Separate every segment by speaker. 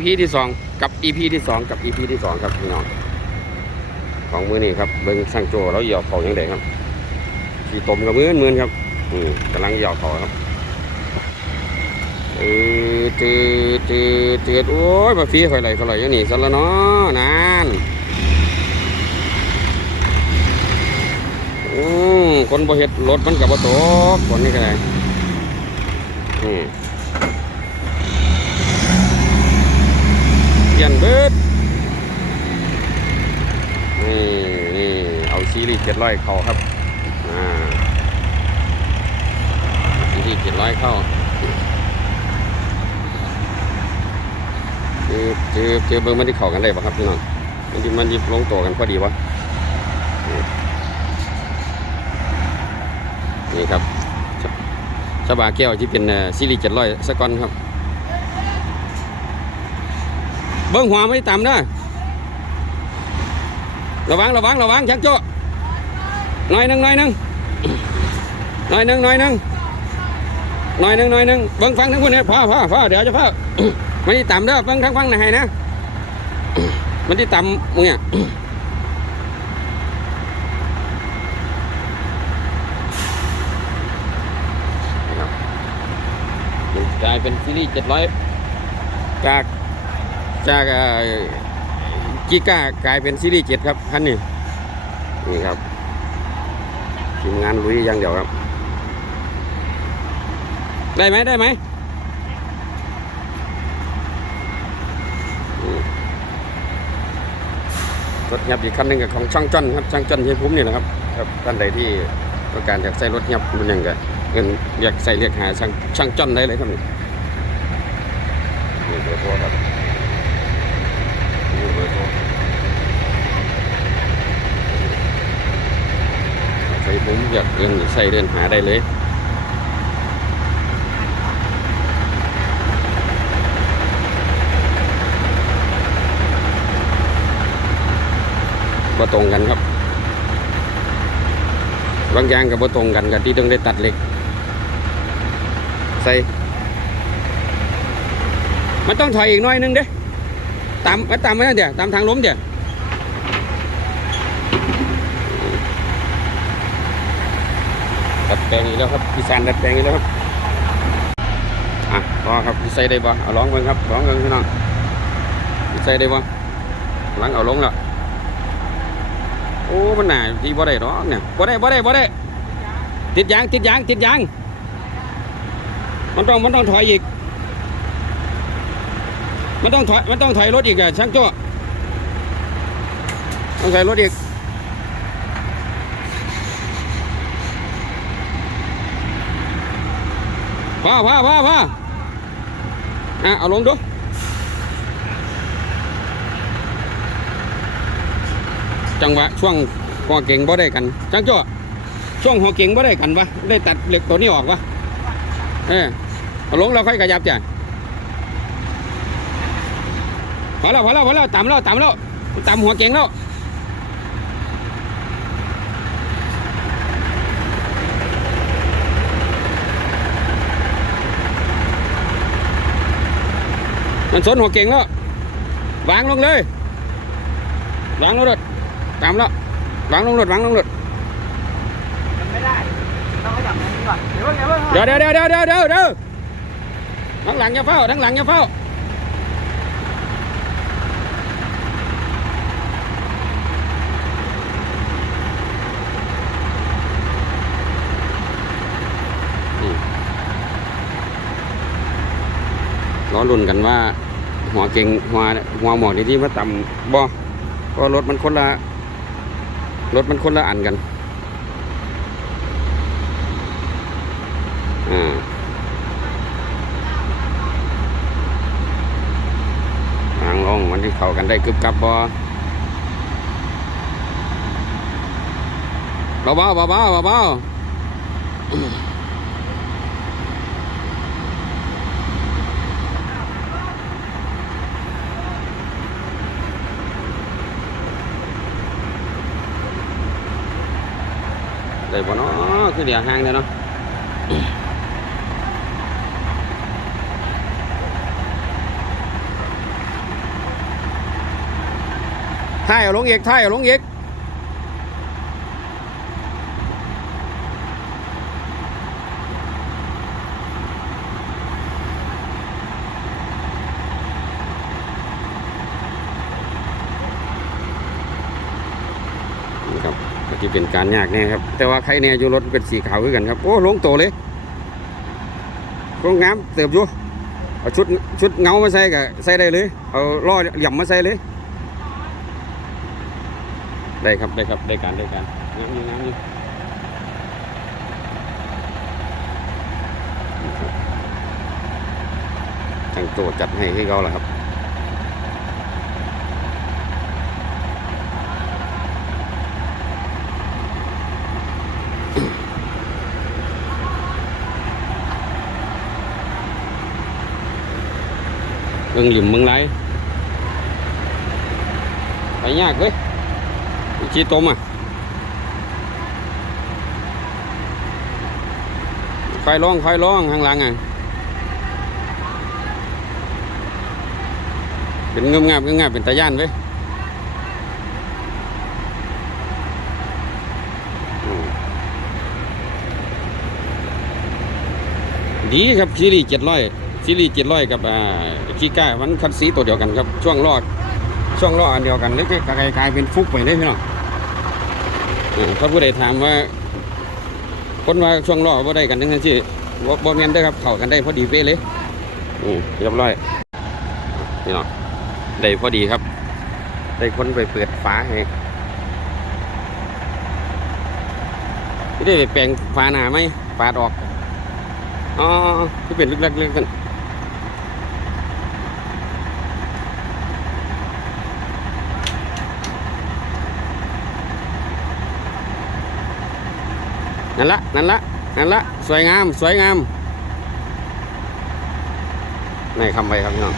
Speaker 1: EP ที่สองกับ EP ที่สองกับ EP ที่สองครับพี่น้องของมือนี่ครับเบิ้งช่างโจแล้วเหยอกเขายังไงครับสีตมกับมือนมือนครับอืมกำลังเหยอกเขาครับเออตืดตืดตืดโอ้ยมาฟีคอยไหลคอยไหลอย่างนี้ซะล้วเนาะนานอืมคนบ่เฮ็ดรถมันกับบ่ตกคนนี้ก็ได้อื กียนเบิดนี่นี่เอาซีรีส์เจ็ดร้อยเข้าครับอ่าซีรีส์เจ็ดร้อยเข้าคือคือคือเบิ่งมันที่เข้ากันได้ปะครับพี่น้องมันที่มันที่ลงตัวกันพอดีวะนี่ครับชชาบาแก้วที่เป็นซีรีส์เจ็ดร้อยสกอนครับ เบิ้งหัวไม่ต่ำนะระวังระวังระวังชักโจ้หน่อยนึงหน่อยนึงหน่อยนึงหน่อยนึงหน่อยนึงหน่อยนึงเบิ้งฟังทั้งคนเนี่ยพ่อพ่อพ่อเดี๋ยวจะพ่อมันที่ต่ำเด้อเบิ้งทั้งฟังไหนอยนะมันที่ต่ำมึงเนี่ยกลายเป็นซีรีส์เจ็ดร้อยจาก จากกิก้ากลายเป็นซีรีส์เจ็ดครับคันนี้นี่ครับทีมงานลุยอย่างเดียวครับ ได้ไหมได้ไหมรถเงียบอีกคันหนึ่งกับของช่างจ้อนครับช่างจ้อนเฮียคุ้มนี่แหละครับครับท่านใดที่ต้องการอยากใส่รถเงียบมันยังไงเงินอยากใส่เรียกหาช่างช่างจ้อนได้เลยครับนี่เบอร์โทรครับอร์โทรใส่ผม อยากเดินใส่เดินหาได้เลยบ่ตรงกันครับ บางอย่างกับบ่ตรงกันกับที่ต้องได้ตัดเหล็ก ใส่ มันต้องถอยอีกน้อยนึงเด้ตามมาตามมาเดี๋ยวตามทางล้มเดี๋ยว ดัดแปลงอีกแล้วครับพี่สานดัดแปลงอีกแล้วครับอะพอครับพี่ใส่ได้บ่เอาลองเบิ่งครับลองเบิ่งพี่น้องพี่ใส่ได้บ่หลังเอาลงแล้วโอ้มันหนาที่บ่ได้หรอกเนี่ยบ่ได้บ่ได้บ่ได้ติดยางติดยางติดยางมันต้องมันต้องถอยอีก มันต้องถอยมันต้องถอยรถอีกอะช่างโจ้ต้องถอยรถอีก พ่อพ่อพ่อพ่ออะเอาลงดูจังหวะช่วงหัวเก่งบ่ได้กันช่างโจ้ช่วงหัวเก่งบ่ได้กันวะได้ตัดเหล็กตัวนี้ออกวะเออเอาลงแล้วค่อยขยับจ้ะพอแล้วพอแล้วพอแล้วต่ำแล้วต่ำแล้วต่ำหัวเก่งแล้ว มันสนหัวเก่งแล้ว วางลงเลย วางลงรถต่ำแล้ว วางลงรถวางลงรถ
Speaker 2: ไม่ได้ ต้องขยับตรงนี้ก่อนเดี๋ยวเพิ่งเดี๋ยวเพิ่ง
Speaker 1: เดี๋ยวเดี๋ยวเดี๋ยวเดี๋ยวเดี๋ยวเดี๋ยวทั้งหลังอย่าเฝ้าทั้งหลังอย่าเฝ้า อลุ่นกันว่า หัวเก่งหัวหัวหมอกที่มาต่ำบ่เพราะรถมันคนละรถมันคนละอันกันอ่าทางลงมันที่เข้ากันได้กึบกับบ่เบาๆเบาๆเบาๆ để bọn nó, cứ đè hang đây nó. Hai ở lũng nhiệt, thay ở lũng nhiệt. ครับก็จะเป็นการยากแน่ครับ แต่ว่าใครเนี่ยอยู่รถเป็นสีขาวคือกันครับ โอ้ลงโตเลยลงงามเติบอยู่เอาชุดชุดเงามาใส่กับใส่ได้เลย เอาล่อเหลี่ยมมาใส่เลย ได้ครับได้ครับได้การได้การน้ำอยู่น้ำอยู่ทางโจจัดให้ให้เขาแหละครับ เอิงหลิมมึงไรไปยากเว้ยอีกทีต้มอะไฟร้องไฟร้องข้างหลังอะเป็นเงืมงาบเงืมงาบเป็นตาย่านเว้ยดีครับซีรีส์เจ็ดร้อย ซีรีส์เจ็ดร้อยกับอ่าขี้ก้ามันคัดสีตัวเดียวกันครับ ช่วงรอดช่วงรออันเดียวกันเลยก็กลายกลายเป็นฟุกไปเลยพี่น้องเออถ้าผู้ใดถามว่า คนว่าช่วงรอบ่าได้กันทั้งนั้นที่บ่บ่แม่นเด้ครับเข้ากันได้พอดีเป๊ะเลยอืมเรียบร้อยพี่น้อได้พอดีครับ ได้คนไปเปิดฝาให้ไม่ได้ไปแปลงฝาหนาไหมปาดออกอ๋อที่เป็นลึกๆๆกัน นั่นละนั่นละนั่นละสวยงาม สวยงามในคำไว้ครับพี่น้อง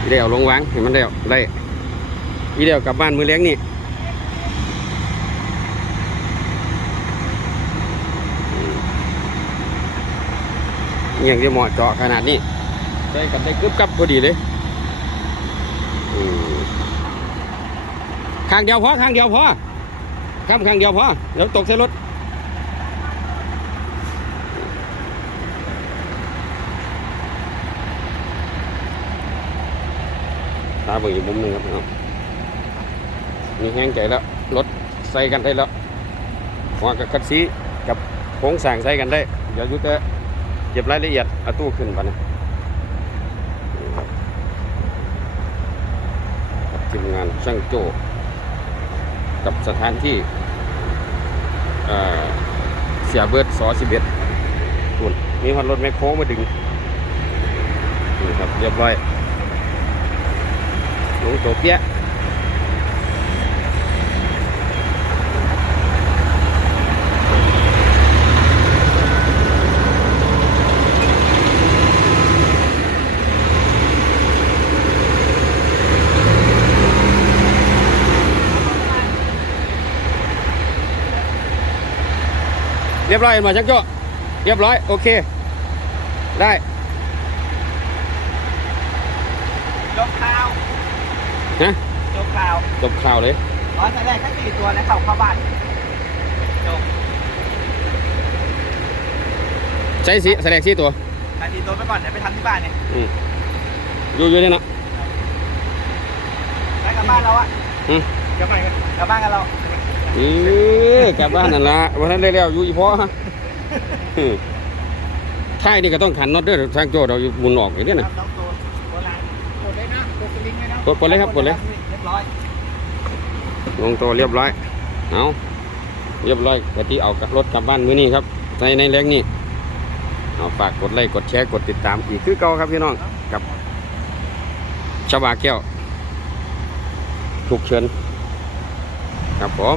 Speaker 1: อีเดียวลงวางเห็นมันเดียวได้อีเดียวกลับบ้านมือเลี้ยงนี่อย่างที่เหมาะเจาะขนาดนี้ใส่กันได้กึบกับพอดีเลยข้างเดียวพอข้างเดียวพอข้ามข้างเดียวพอเดี๋ยวตกใส่รถ ตาเบิ่งอีกมุมหนึ่งครับพี่น้องมีแห้งใจแล้วรถใส่กันได้แล้วหัวกับคัดซีกับโค้งสั่งใส่กันได้ เดี๋ยวยุติเก็บรายละเอียดเอาตู้ขึ้นไปนะทีมงานช่างโจกับสถานที่เสียเบิร์ดสอสิบเอ็ดคุณมีพันรถแมคโครมาดึงนี่ครับเรียบร้อย งตัวเปี้ยเรียบร้อยมาชักโจ้เรียบร้อย โอเค ได้
Speaker 2: จบข่า ว
Speaker 1: นะ
Speaker 2: จบข่าว
Speaker 1: จบข่าวเลย
Speaker 2: อ๋อแสดงแค่สี่ตัวนะเข้าเข้าบ้านจบ
Speaker 1: ใช้สีแสดงสีตัว
Speaker 2: นาทีตัวไปก่อนเดี๋ยวไปทำที่บ้านเนี่ย
Speaker 1: อืมอยู่อยู่นี่เนาะ
Speaker 2: ไปกลับบ้านเราอะ
Speaker 1: อืม
Speaker 2: กลับบ้านกันกลับบ้านกันเรา
Speaker 1: เออกลับบ้านนั่นละวันนั้นได้แล้วอยู่อีพอฮะอืมท้ายนี่ก็ต้องขันน็อตเด้วยทางโจเราอยู่หมุนออกอย่างนี้
Speaker 2: นะ
Speaker 1: กดกดเลยครับกดเลย
Speaker 2: เรียบร้อย
Speaker 1: ลงตัวเรียบร้อยเอาเรียบร้อยกะที่เอารถกลับบ้านมื้อนี้ครับ ในในแรงนี่เอาฝากกดไลค์กดแชร์กดติดตามอีกคือเก่าครับพี่น้องกับชาวบาแก้วฉุกเฉินครับผม